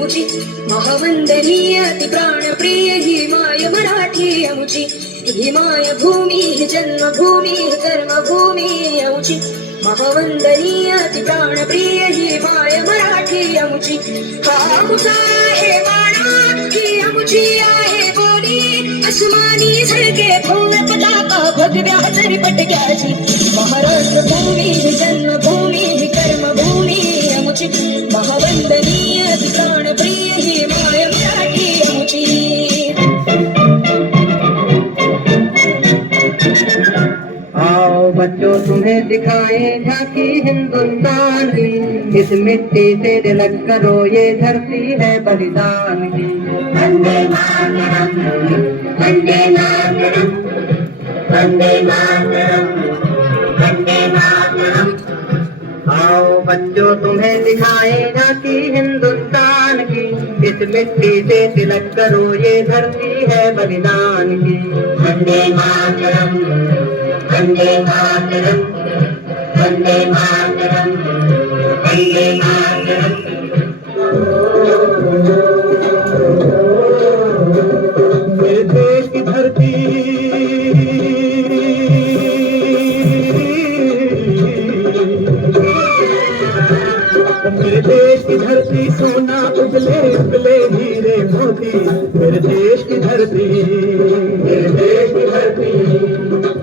अमुची, महावंदनीय अति प्राणप्रिय ही my Marathi अमुची, he my भूमी ही जन्मभूमी ही कर्मभूमी अमुची, महावंदनीय अति प्राणप्रिय ही माय मराठी अमुची, हा अमुचा आहे बाणा ही अमुची आहे बोली, आसमानी झळके भव्य पताका भगव्या पटक्याची, महाराष्ट्र भूमी ही जन्मभूमी ही कर्मभूमी अमुची, महावंदनीय प्राणप्रिय ही माय मराठी अमुची. आओ बच्चों तुम्हें दिखाएं झांकी हिंदुस्तान की, इस मिट्टी से तिलक करो ये धरती है बलिदान की. वंदे मातरम, वंदे मातरम, वंदे मातरम, वंदे मातरम. आओ बच्चों तुम्हें दिखाएं झांकी हिंदुस्तान की, इस मिट्टी से तिलक करो ये धरती है बलिदान की. वंदे मातरम, वंदे मातरम, वंदे मातरम, वंदे मातरम. मेरे देश की धरती, मेरे देश की धरती सोना उगले उगले हीरे मोती, मेरे देश की धरती, मेरे देश की धरती,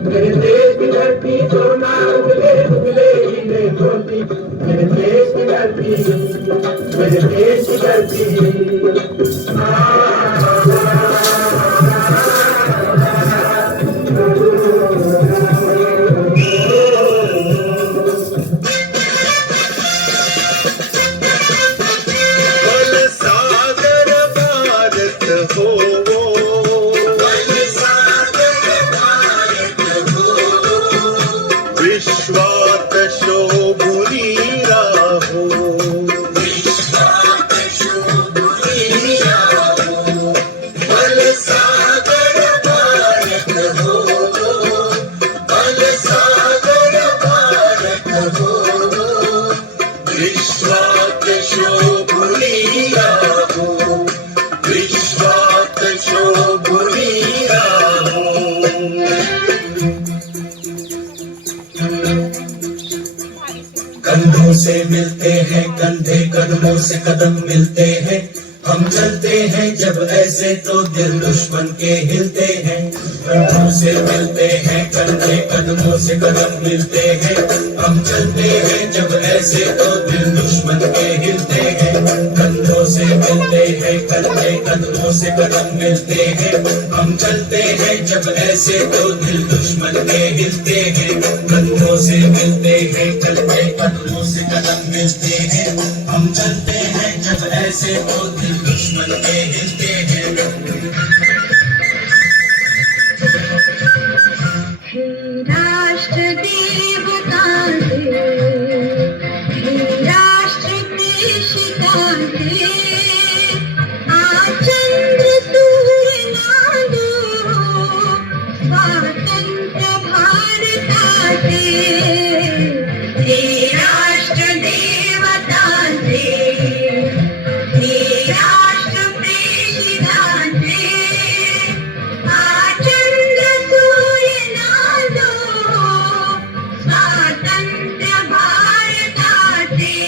मेरे देश की धरती सोना उगले उगले हीरे मोती, मेरे देश की धरती, मेरे देश की धरती. विश्वात शोभुनी राहो, विश्वात शोभुनी राहो, बल सागर भारत हो, बल सागर भारत हो, विश्वात शोभुनी राहो, विश्वात शोभुनी राहो. कंधों से मिलते हैं कंधे, कदमों से कदम मिलते हैं, हम चलते हैं जब ऐसे तो दिल दुश्मन के हिलते हैं. कंधों से मिलते हैं कंधे, कदमों से कदम मिलते हैं, हम चलते हैं जब ऐसे तो दिल दुश्मन के हिलते हैं. कंधों से मिलते हैं कंधे, कदमों से कदम मिलते हैं, हम चलते हैं जब ऐसे तो दिल दुश्मन के हिलते हैं. कंधों से मिलते हैं कंधे, कदमों से कदम मिलते हैं, हम चलते हैं जब ऐसे तो दिल दुश्मन के हिलते हैं. हे राष्ट्र देवता दे, हे राष्ट्र देशिका दे, आचंद्र सूर्य नादो, स्वातंत्र्य भारता दे. हे राष्ट्र देवता दे, हे राष्ट्र प्रेषिता दे, आचंद्र सूर्य नादो, स्वातंत्र्य भारता दे.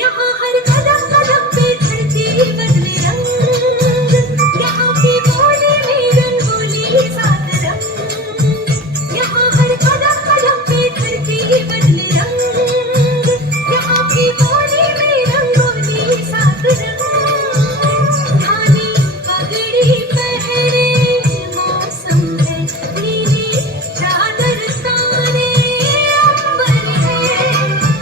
यहाँ हर कदम कदम पे धरती बदले रंग, यहाँ की बोली में रंगोली सात रंग. यहाँ हर कदम कदम पे धरती बदले रंग, यहाँ की बोली में रंगोली सात रंग. धानी पगड़ी पहने मौसम है, नीली चादर ताने अंबर है,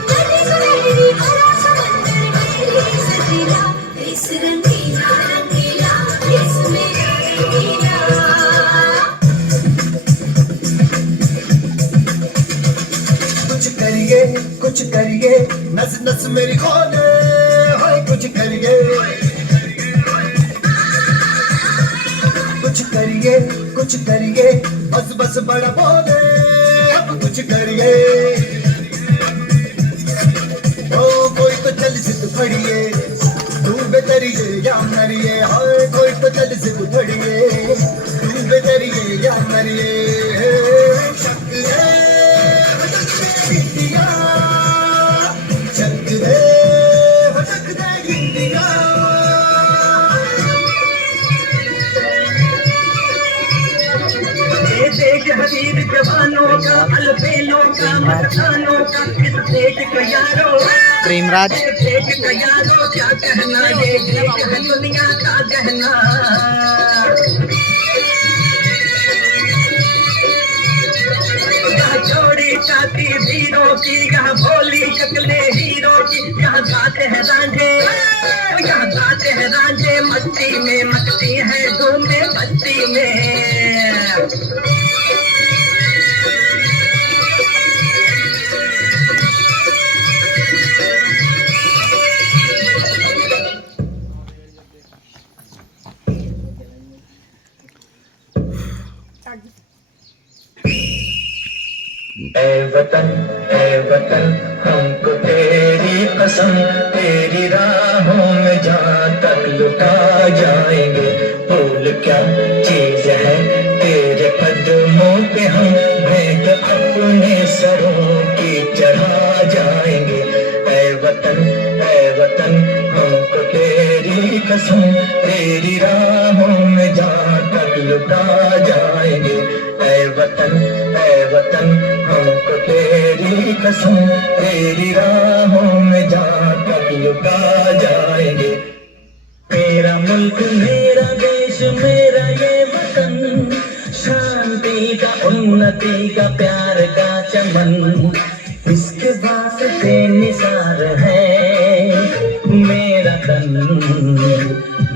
नदी सुनहरी हरा समंदर मेरी सजीला, इस रंगीला रंगीला इसमें रंगीला. कुछ करिए नस नस मेरी खोले, हाय कुछ करिए, कुछ करिए, बस बस बड़ा बोले, अब कुछ करिए. जिद फड़िए तू बेतरिए या मरिए हाय कोई तो चल जिद फड़िए तू बेतरिए या मरिए शक है इंडिया शक है इंडिया देश हसीन जवानों का अलबेलों का मस्तानों का इस देश को यारो प्रेमराज इस देश को यारो क्या कहना ये देश है दुनिया का गहना यहाँ जोड़ी चाती हीरो की यहाँ भोली शक्लें हीरो की यहाँ गाते हैं रांझे यहाँ गाते हैं रांझे मस्ती में मस्ती है घूमे बस्ती में ए वतन हमको तेरी कसम तेरी राहों में जहाँ तक लुटा जाएंगे भूल क्या चीज है तेरे कदमों पे हम भेंट अपने सरों की चढ़ा जाएंगे ए वतन हमको तेरी कसम तेरी राहों में जहाँ तक लुटा जाएंगे ए वतन हमको तेरी कसम तेरी राहों में जहाँ तक लुटा जाएंगे मेरा मुल्क मेरा देश मेरा ये वतन शांति का उन्नति का प्यार का चमन इसके वास्ते निसार है मेरा तन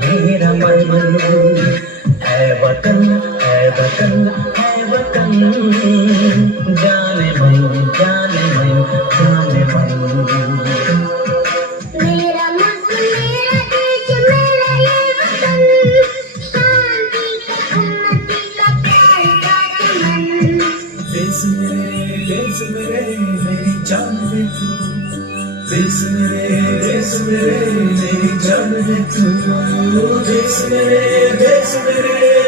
मेरा मन है वतन है वतन है वतन जाने मन जाने मन जाने मन मेरा मुल्क मेरा देश मेरा ये वतन शांति का उन्नति का प्यार का चमन देश मेरे मेरी जान है तू देश मेरे मेरी जान है तू देश मेरे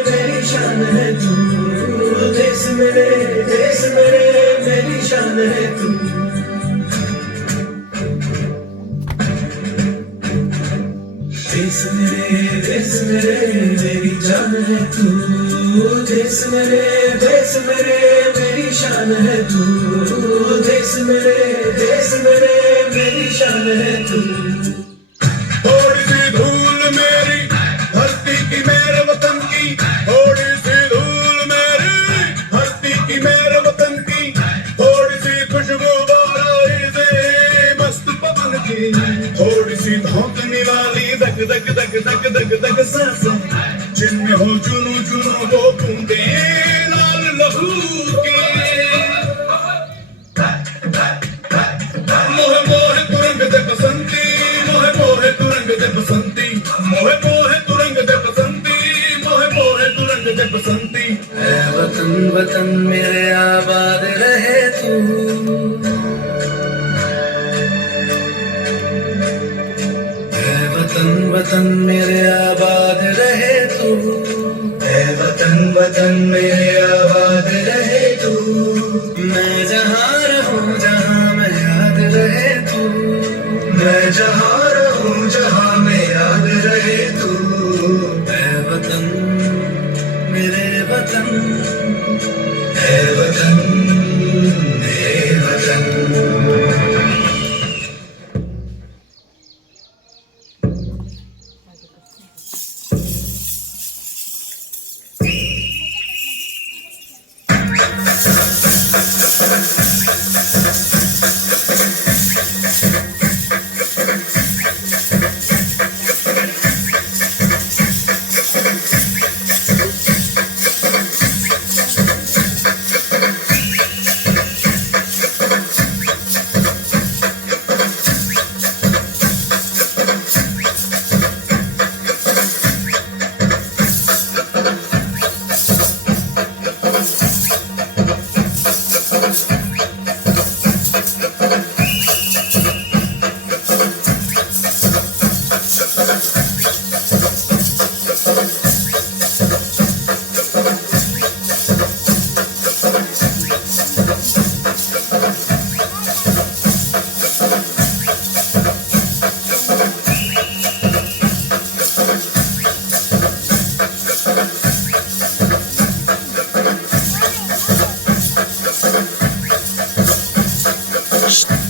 मेरी शान है तू देश मेरे मेरी शान है तू देश मेरे मेरी जान है तू देश मेरे मेरी शान है तू देश मेरे मेरी शान है तू थोड़ी सी धूल मेरी धरती की मेरे वतन की थोड़ी सी धूल मेरी धरती की मेरे वतन की थोड़ी सी खुशबू बाराई से मस्त पवन की थोड़ी सी धौंकने वाली दग दग दग दग दग दग सांसें जिनमें हो जुनू वो बूंदे लाल लहू की मोहे मोहे तुरंग दे बसंती मोहे मोहे तुरंग दे बसंती मोहे मोहे तुरंग दे बसंती मोहे मोहे तुरंग दे बसंती ऐ वतन वतन मेरे आबाद रहे तू वतन मेरे आबाद रहे तू ऐ वतन मेरे आबाद रहे तू मैं जहाँ रहूँ जहाँ मैं याद रहे तू मैं जहाँ रहूँ जहाँ मैं याद रहे तू ऐ वतन मेरे वतन ऐ वतन मेरे वतन Krishna